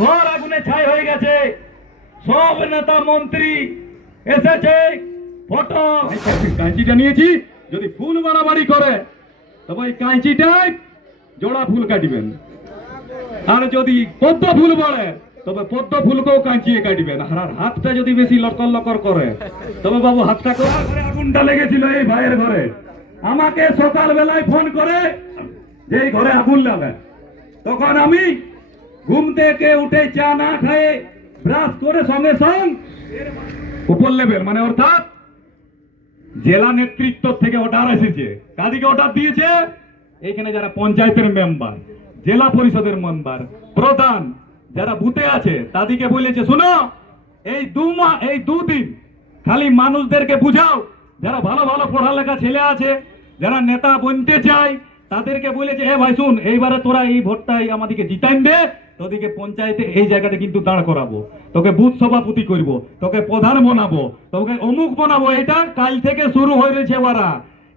ঘর আগুনে ছাই হয়ে গেছে, সব নেতা মন্ত্রী এসেছে, ফটো কাঁচিটা নিয়েছি, যদি ফুল বাড়াবাড়ি করে তবে ওই কাঁচিটায় জোড়া ফুল কাটবেন, আর যদি পদ্ম ফুল বাড়ে তবে পদ্ম ফুলকেও কাঁচিয়ে কাটবেন, আর হাতটা যদি বেশি লকর লকর করে তবে বাবু হাতটা করে। আগুনটা লেগেছিল এই ভাইয়ের ঘরে, আমাকে সকাল বেলায় ফোন করে যে এই ঘরে আগুন লাগে, তখন আমি ঘুম থেকে উঠে চা না খায়ে ব্রাশ করে সঙ্গে সঙ্গে উপর লেভেল মানে অর্থাৎ জেলা নেতৃত্ব থেকে অর্ডার এসেছে। কাদিকে অর্ডার দিয়েছে? এখানে যারা পঞ্চায়েতের মেম্বার, জেলা পরিষদের মেম্বার, প্রধান যারা বুথে আছে তাদেরকে বলেছে, শোনো এই দুদিন খালি মানুষদেরকে বুঝাও, যারা ভালো ভালো পড়ালেখা ছেলে আছে, যারা নেতা বনতে চায় তাদেরকে বলেছে, এ ভাই শুন, এইবারে তোরা এই ভোটটাই আমাদেরকে জিতাইন দে, তোদেরকে পঞ্চায়েতে এই জায়গাটা কিন্তু দাঁড় করাবো, তোকে বুথ সভাপতি করব, তোকে প্রধান বানাবো, তোকে অমুক বানাবো। এটা কাল থেকে শুরু হয়েছে ওরা,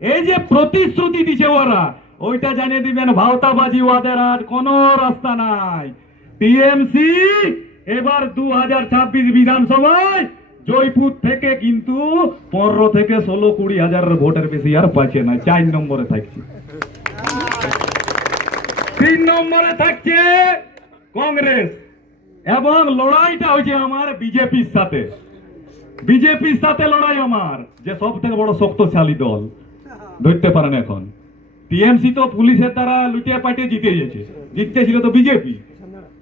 এই যে প্রতিশ্রুতি দিছে ওরা, ওইটা জানিয়ে দিবেন ভাওতাবাজি ওদের আর কোনো রাস্তা নাই। টিএমসি এবার 2026 বিধানসভায় জয়পুর থেকে কিন্তু 15 থেকে 16-20 হাজারের ভোটের বেশি আর পাচ্ছে না, 4 নম্বরে থাকছে। 3 নম্বরে থাকছে কংগ্রেস, এবং লড়াইটা হয়েছে আমার বিজেপির সাথে। বিজেপির সাথে লড়াই আমার, যে সব থেকে বড় শক্তিশালী দল ধরতে পারেন এখন। টিএমসি তো পুলিশের দ্বারা লুটিয়ে পাটিয়ে জিতে গেছে, জিততেছিল তো বিজেপি,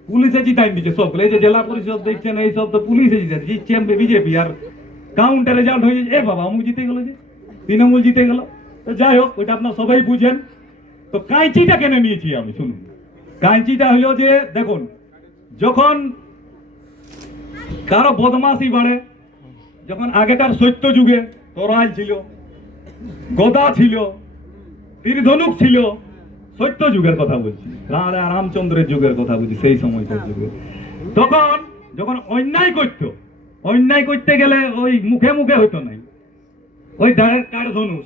পুলিশে জিতাই দিচ্ছে সব। এই যে জেলা পরিষদ দেখছেন এই সব তো পুলিশে জিতছে বিজেপি, আর কাউন্টার রেজাল্ট হয়ে যাচ্ছে, এ বাবা অমুক জিতে গেল, যে তৃণমূল জিতে গেল। তো যাই হোক, ওইটা আপনার সবাই বুঝেন। তো কাঁচিটা কেন নিয়েছি আমি শুনুন। কাঁচিটা হলো যে দেখুন, যখন কারো বদমাশি বাড়ে, যখন আগেকার সত্য যুগে তরাইল ছিল, গদা ছিল, তীরধনুক ছিল, সত্য যুগের কথা বলছি, রামচন্দ্রের যুগের কথা বলছি, সেই সময়কার যুগে। তখন যখন অন্যায় করতে গেলে ওই মুখে মুখে হইতো নাই, ওই কার ধনুষ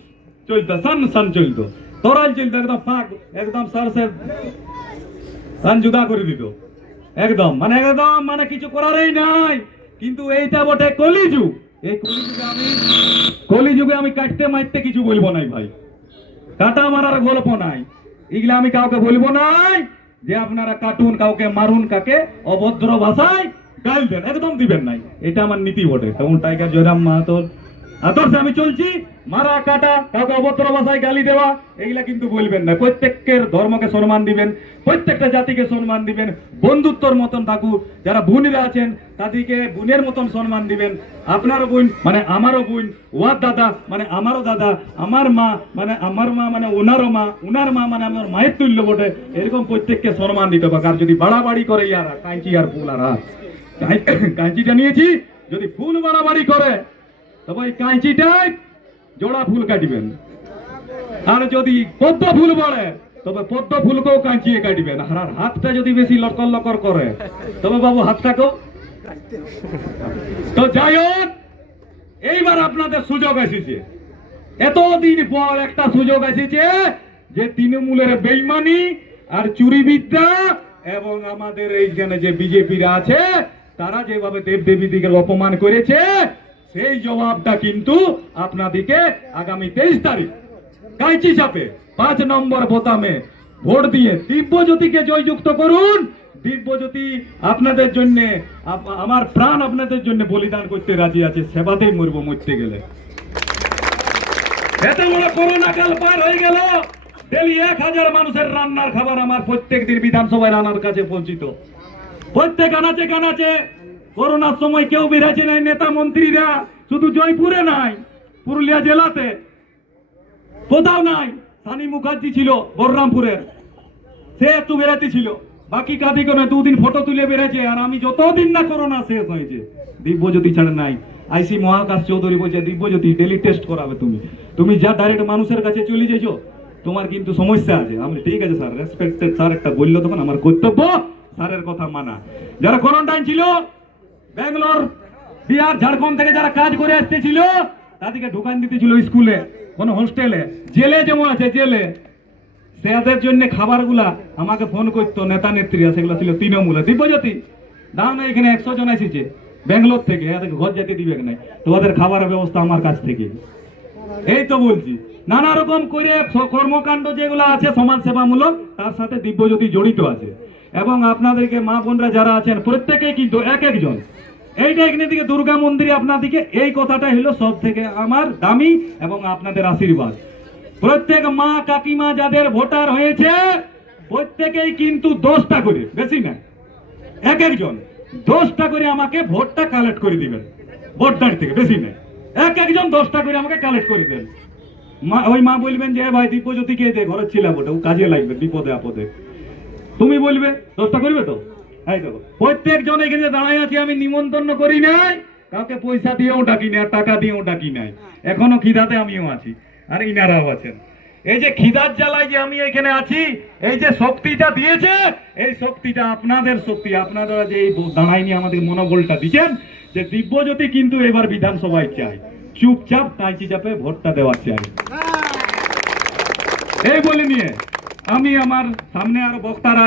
চলতো, সান চলতো, তরাইল চলতো, একদম ফাঁক, একদম সারসের সান জুদা করে দিত, একদম মানে কিছু করারই নাই। কিন্তু এইটা বটে কলিযুগ, এই কলিযুগে আমি কাটতে মারতে কিছু বলবো নাই ভাই, কাটা মারার গল্প নাই, এগুলা আমি কাউকে বলবো নাই যে আপনারা কাটুন, কাউকে মারুন, কাকে অভদ্র ভাষায় গাল দেন, একদম দিবেন নাই। এটা আমার নীতি বটে, তখন টাইগার জয়রাম মাহাতোর আদর্শে আমি চলছি। মারা কাটা, কাউকে অভদ্র ভাষায় গালি দেওয়া, এগুলা কিন্তু বলবেন না। প্রত্যেকের ধর্মকে সম্মান দিবেন, প্রত্যেকটা জাতিকে সম্মান দিবেন, বন্ধুত্বর মতন থাকুক। যারা বোনেরা আছেন তাদেরকে বোনের মতন সম্মান দিবেন। আপনারও বোন মানে আমারও বোন, ওয়ার দাদা মানে আমারও দাদা, আমার মা মানে আমার মা মানে ওনারও মা, ওনার মা মানে আমার মায়ের তুল্য বটে। এরকম প্রত্যেককে সম্মান দিতে হবে। আর যদি বাড়াবাড়ি করে ইয়ারা কাঁচি আর ফুল আর কাঁচিটা নিয়েছি, যদি ফুল বাড়াবাড়ি করে তবে ওই কাঁচিটায় জোড়া ফুল কাটবেন, আর যদি পদ্ম ফুল বাড়ে তবে পদ্ম ফুলকেও কাঁচিয়ে কাটবেন, আর হাতটা যদি বেশি লকর লকর করে তবে বাবু হাতটাকেও। তো যাই হোক, এইবার আপনাদের সুযোগ এসেছে, এতদিন পর একটা সুযোগ এসেছে যে তৃণমূলের বেইমানি আর চুরিবিদ্যা এবং আমাদের এইখানে যে বিজেপিরা আছে তারা যেভাবে দেবদেবীদিকে অপমান করেছে, সেই জবাবটা কিন্তু আপনাদেরকে আগামী 23 তারিখ কাঁচি চাপে 5 নম্বর বোতামে ভোট দিয়ে দিব্যজ্যোতিকে জয়যুক্ত করুন। দিব্যজ্যোতি আপনাদের জন্য, আমার প্রাণ আপনাদের জন্য বলিদান করতে রাজি আছে, সেবাতেই মরবো মরতে গেলে। এত বড় করোনা কাল পার হয়ে গেল, ডেলি 1000 মানুষের রান্নার খাবার আমার প্রত্যেক দিন বিধানসভায় রান্নার কাছে পৌঁছিত। প্রত্যেক আনাচে কানাচে করোনার সময় কেউ বেরাচ্ছে নাই, নেতা মন্ত্রীরা শুধু জয়পুরে নাই, পুরুলিয়া জেলাতে কোথাও নাই। সানি মুখার্জি ছিল বলরামপুরের, সে একটু বেরাতে ছিল, বাকি কাদিকে নয়, 2 দিন ফটো তুলে বেড়েছে। আর আমি যতদিন না করোনা শেষ হয়েছে দিব্যজ্যোতি ছাড়া নাই। আইসি মহাকাশ চৌধুরী বলছে, দিব্যজ্যোতি ডেলি টেস্ট করাবে তুমি যা ডাইরেক্ট মানুষের কাছে চলে যাইছো, তোমার কিন্তু সমস্যা আছে। আমি ঠিক আছে স্যার, রেসপেক্টেড স্যার একটা বললো, তখন আমার কর্তব্য স্যারের কথা মানা। যারা কোয়ারেন্টাইন ছিল, ব্যাঙ্গালোর, বিহার, ঝাড়খণ্ড থেকে যারা কাজ করে আসতেছিল, তাদেরকে ঢুকান দিতেছিল স্কুলে, কোন হোস্টেলে, জেলে যেমন আছে জেলে, সেদের জন্য খাবারগুলা আমাকে ফোন করতো নেতা নেত্রীরা, সেগুলো ছিল তৃণমূলে। দিব্যজ্যোতি দাও না, এখানে 100 জন এসেছে ব্যাঙ্গালোর থেকে, এদের ঘর যেতে দিবে না, তোমাদের খাবারের ব্যবস্থা আমার কাছ থেকে। এই তো বলছি, নানা রকম করে কর্মকাণ্ড যেগুলো আছে সমাজ সেবামূলক, তার সাথে দিব্যজ্যোতি জড়িত আছে। এবং আপনাদেরকে মা বোনরা যারা আছেন প্রত্যেকেই কিন্তু এক একজন, এইটা এখানে দিকে দুর্গা মন্দিরে আপনাদেরকে এই কথাটা হলো সব থেকে আমার দামি এবং আপনাদের আশীর্বাদ। প্রত্যেক মা কাকিমা যাদের ভোটার হয়েছে প্রত্যেকেই কিন্তু 10টা করে, বেশি না, এক একজন 10টা করে আমাকে ভোটটা কালেক্ট করে দিবেন ভোটদার থেকে, বেশি না, এক একজন 10টা করে আমাকে কালেক্ট করে দেন। মা ওই মা বলবেন যে ভাই দিব্যজ্যোতিকে দে, ঘরের ছিল ওটা, ও কাজে লাগবে বিপদে আপদে, তুমি বলবে 10টা করবে তো। এই দেখো প্রত্যেকজন এখানে দাঁড়াই আছি, আমি নিমন্ত্রণ করি নাই কাউকে, পয়সা দিয়েও ডাকি নাই, টাকা দিয়েও ডাকি নাই, এখনো খিদাতে আমিও আছি আর ইনারাও আছেন। এই যে খিদার জ্বালায় যে আমি এখানে আছি, এই যে শক্তিটা দিয়েছে, এই শক্তিটা আপনাদের শক্তি, আপনারা যে এই দাঁড়াই নিয়ে আমাদের মনোবলটা দিচ্ছেন যে দিব্যজ্যোতি কিন্তু এবার বিধানসভায় চাই, চুপচাপ কাঁচি চাপে ভোটটা দেওয়া চাই। এই বলে নিয়ে আমি আমার সামনে আরো বক্তারা